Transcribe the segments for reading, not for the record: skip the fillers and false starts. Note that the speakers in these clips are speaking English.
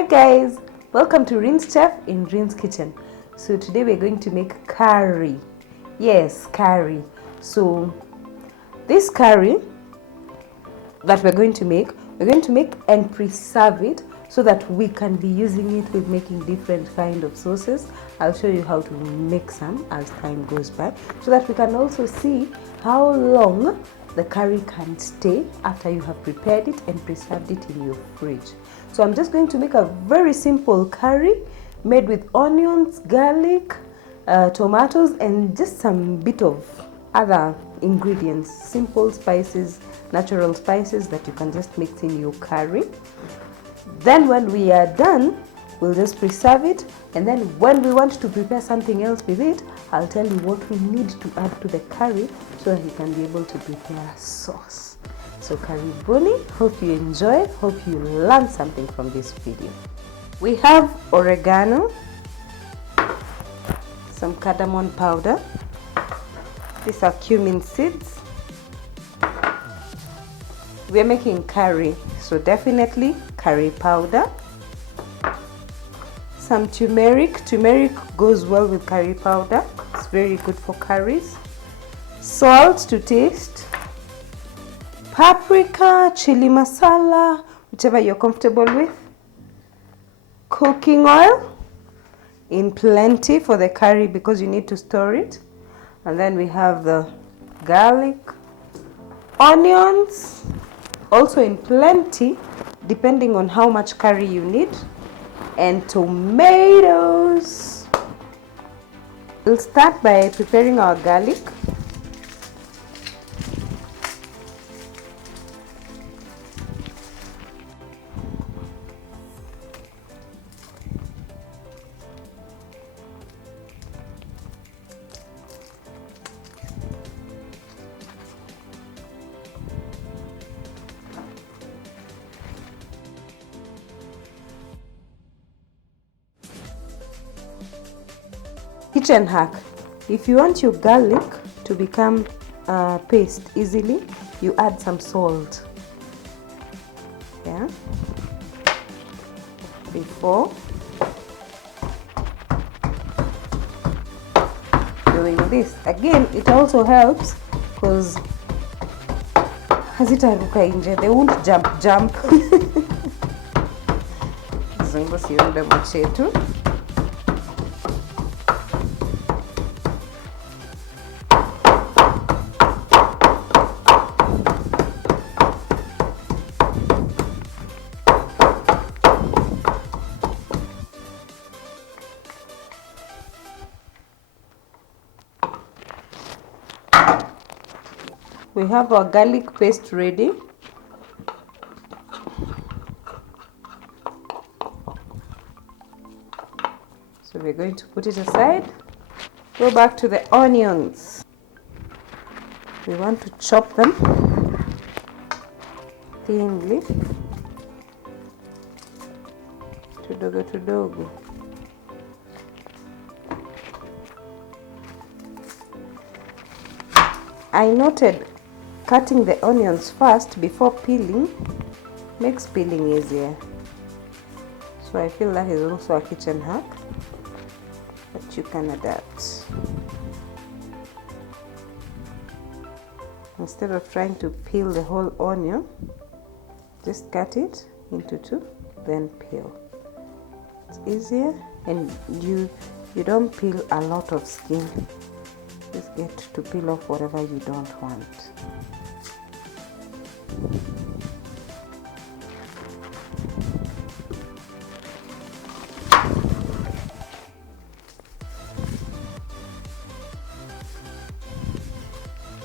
Hi guys, welcome to Rinschef in Rin's kitchen. So today we're going to make curry. Yes, curry. So this curry that we're going to make and preserve it so that we can be using it with making different kind of sauces. I'll show you how to make some as time goes by so that we can also see how long the curry can stay after you have prepared it and preserved it in your fridge. So I'm just going to make a very simple curry made with onions, garlic, tomatoes, and just some bit of other ingredients, simple spices, natural spices that you can just mix in your curry. Then when we are done, we'll just preserve it, and then when we want to prepare something else with it, I'll tell you what we need to add to the curry so that you can be able to prepare a sauce. So karibuni, hope you enjoy, hope you learn something from this video. We have oregano, some cardamom powder, these are cumin seeds. We're making curry, so definitely curry powder. Some turmeric. Turmeric goes well with curry powder. It's very good for curries. Salt to taste. Paprika, chili masala, whichever you're comfortable with. Cooking oil in plenty for the curry because you need to store it. And then we have the garlic, onions, also in plenty depending on how much curry you need, and tomatoes. We'll start by preparing our garlic. Kitchen hack: if you want your garlic to become paste easily, you add some salt, yeah, before doing this. Again, it also helps because hazitaruka nje, they won't jump. Zungu siunde mchetu. We have our garlic paste ready. So we're going to put it aside. Go back to the onions. We want to chop them thinly. Tudogo tudogo. I noted cutting the onions first before peeling makes peeling easier. So I feel that is also a kitchen hack that you can adapt. Instead of trying to peel the whole onion, just cut it into two, then peel. It's easier, and you don't peel a lot of skin. Just get to peel off whatever you don't want.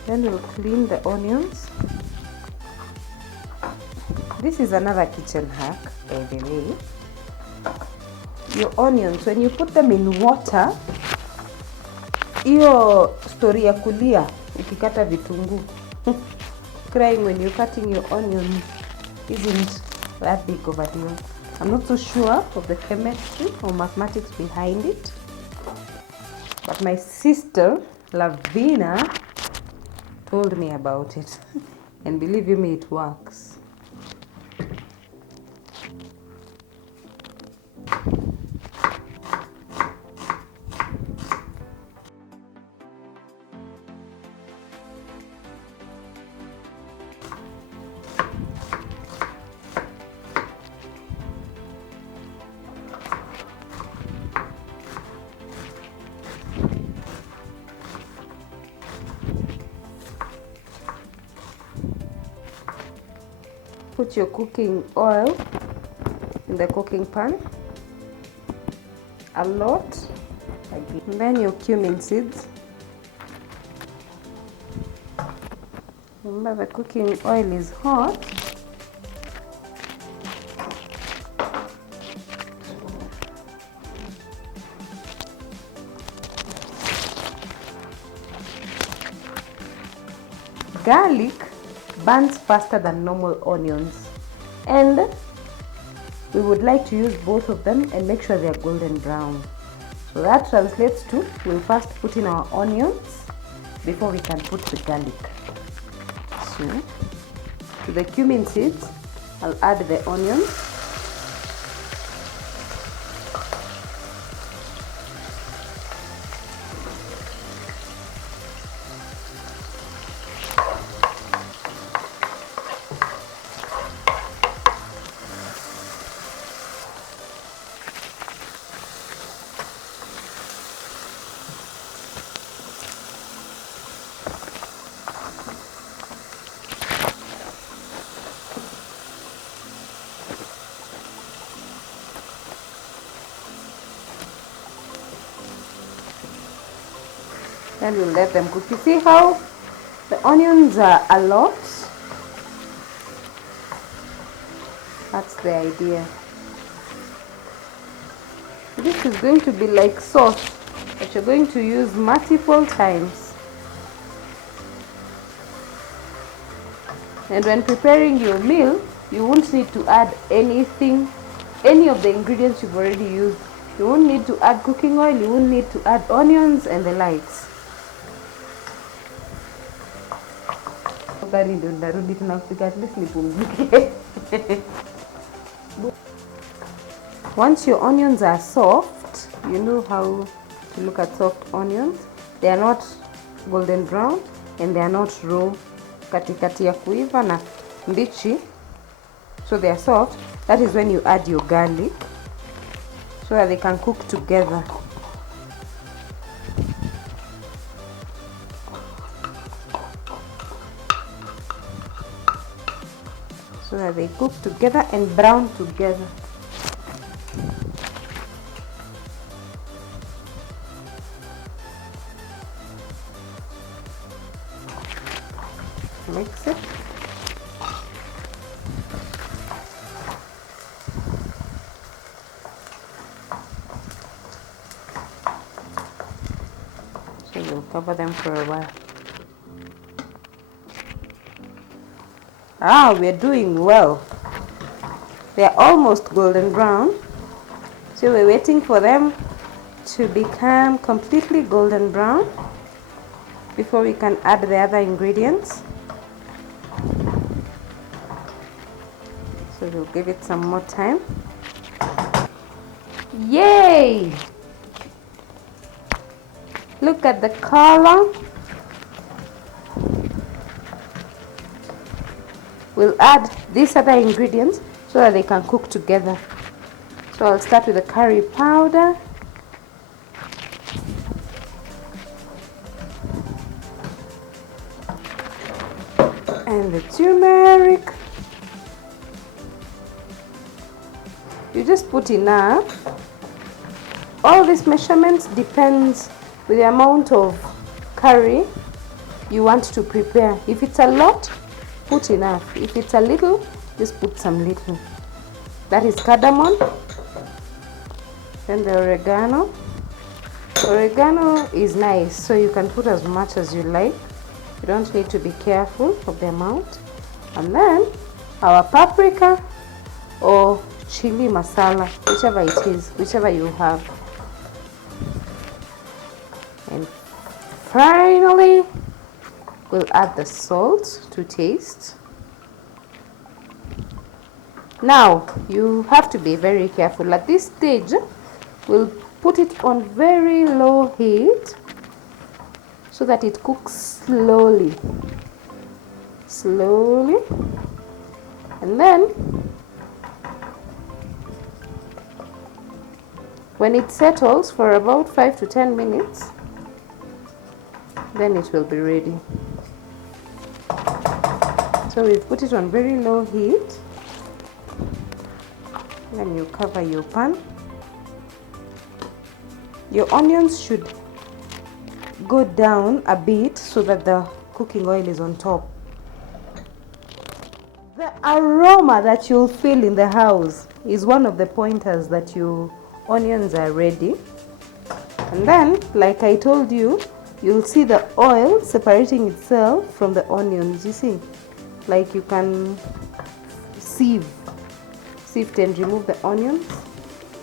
Then we'll clean the onions. This is another kitchen hack, by the way. Your onions, when you put them in water, iyo story ya kulia ukikata vitunguu. Crying when you're cutting your onion isn't that big of a deal. I'm not so sure of the chemistry or mathematics behind it, but my sister Lavina told me about it, and believe you me, it works. put your cooking oil in the cooking pan, a lot, and then your cumin seeds. Remember, the cooking oil is hot. Garlic burns faster than normal onions, and we would like to use both of them and make sure they are golden brown. So that translates to, we'll first put in our onions before we can put the garlic. So to the cumin seeds, I'll add the onions. Then we'll let them cook. You see how the onions are a lot? That's the idea. This is going to be like sauce that you're going to use multiple times. And when preparing your meal, you won't need to add anything, any of the ingredients you've already used. You won't need to add cooking oil, you won't need to add onions and the likes. Once your onions are soft, you know how to look at soft onions. They are not golden brown and they are not raw, katikati ya kuiva na mbichi, so they are soft. That is when you add your garlic so that they can cook together. So that they cook together and brown together. Mix it. So we'll cover them for a while. We're doing well. They're almost golden brown. So we're waiting for them to become completely golden brown before we can add the other ingredients. So we'll give it some more time. Yay! Look at the color. We'll add these other ingredients so that they can cook together. So I'll start with the curry powder. And the turmeric. You just put enough. All these measurements depends with the amount of curry you want to prepare. If it's a lot, put enough. If it's a little, just put some little. That is cardamom. Then the oregano. Oregano is nice, so you can put as much as you like. You don't need to be careful of the amount. And then our paprika or chili masala, whichever it is, whichever you have. And finally, we'll add the salt to taste. Now, you have to be very careful. At this stage, we'll put it on very low heat so that it cooks slowly. Slowly. And then, when it settles for about 5 to 10 minutes, then it will be ready. So we've put it on very low heat. Then you cover your pan. Your onions should go down a bit so that the cooking oil is on top. The aroma that you'll feel in the house is one of the pointers that your onions are ready. And then, like I told you, you'll see the oil separating itself from the onions. You see, like you can sift and remove the onions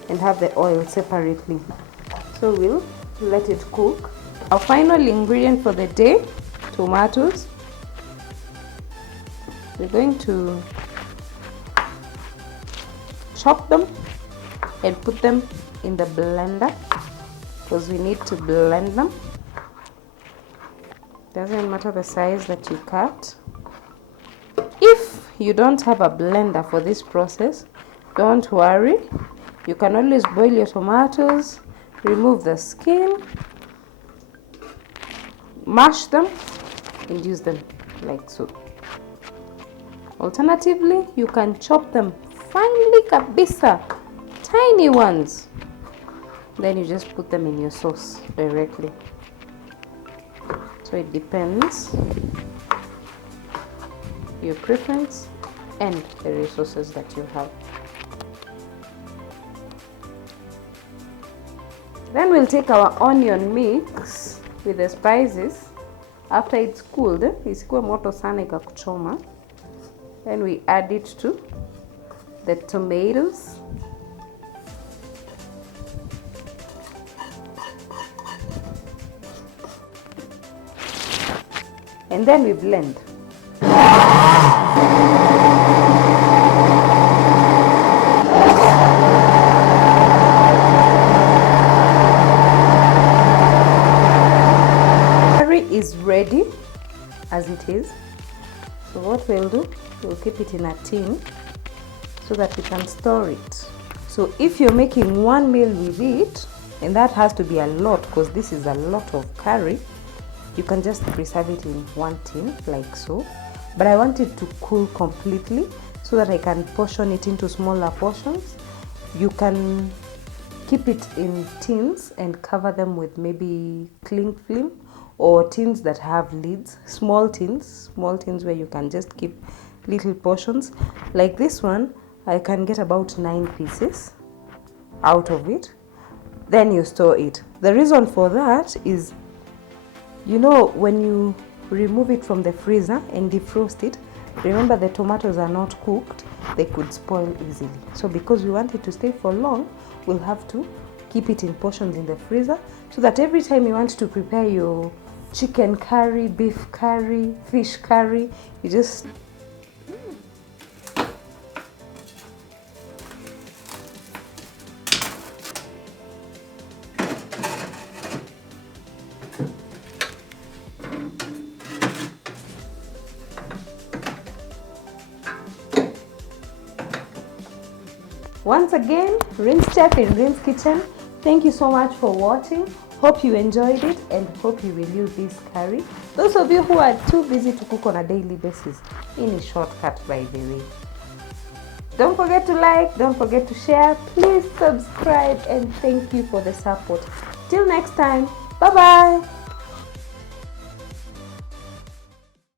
and have the oil separately. So we'll let it cook. Our final ingredient for the day, tomatoes. We're going to chop them and put them in the blender because we need to blend them. Doesn't matter the size that you cut. If you don't have a blender for this process, don't worry. You can always boil your tomatoes, remove the skin, mash them and use them like so. Alternatively, you can chop them finely kabisa, tiny ones. Then you just put them in your sauce directly. So it depends your preference and the resources that you have. Then we'll take our onion mix with the spices. After it's cooled, isikuwe moto sana ikakuchoma. Then we add it to the tomatoes. And then we blend. Curry is ready as it is. So what we'll do, we'll keep it in a tin so that we can store it. So if you're making one meal with it, and that has to be a lot because this is a lot of curry, you can just preserve it in one tin like so. But I want it to cool completely so that I can portion it into smaller portions. You can keep it in tins and cover them with maybe cling film or tins that have lids, small tins where you can just keep little portions. Like this one, I can get about 9 pieces out of it. Then you store it. The reason for that is, you know, when you remove it from the freezer and defrost it, remember the tomatoes are not cooked, they could spoil easily. So because we want it to stay for long, we'll have to keep it in portions in the freezer so that every time you want to prepare your chicken curry, beef curry, fish curry, you just once again, Rinschef in Rin's Kitchen. Thank you so much for watching. Hope you enjoyed it and hope you will use this curry. Those of you who are too busy to cook on a daily basis, in a shortcut by the way. Don't forget to like, don't forget to share, please subscribe and thank you for the support. Till next time, bye bye.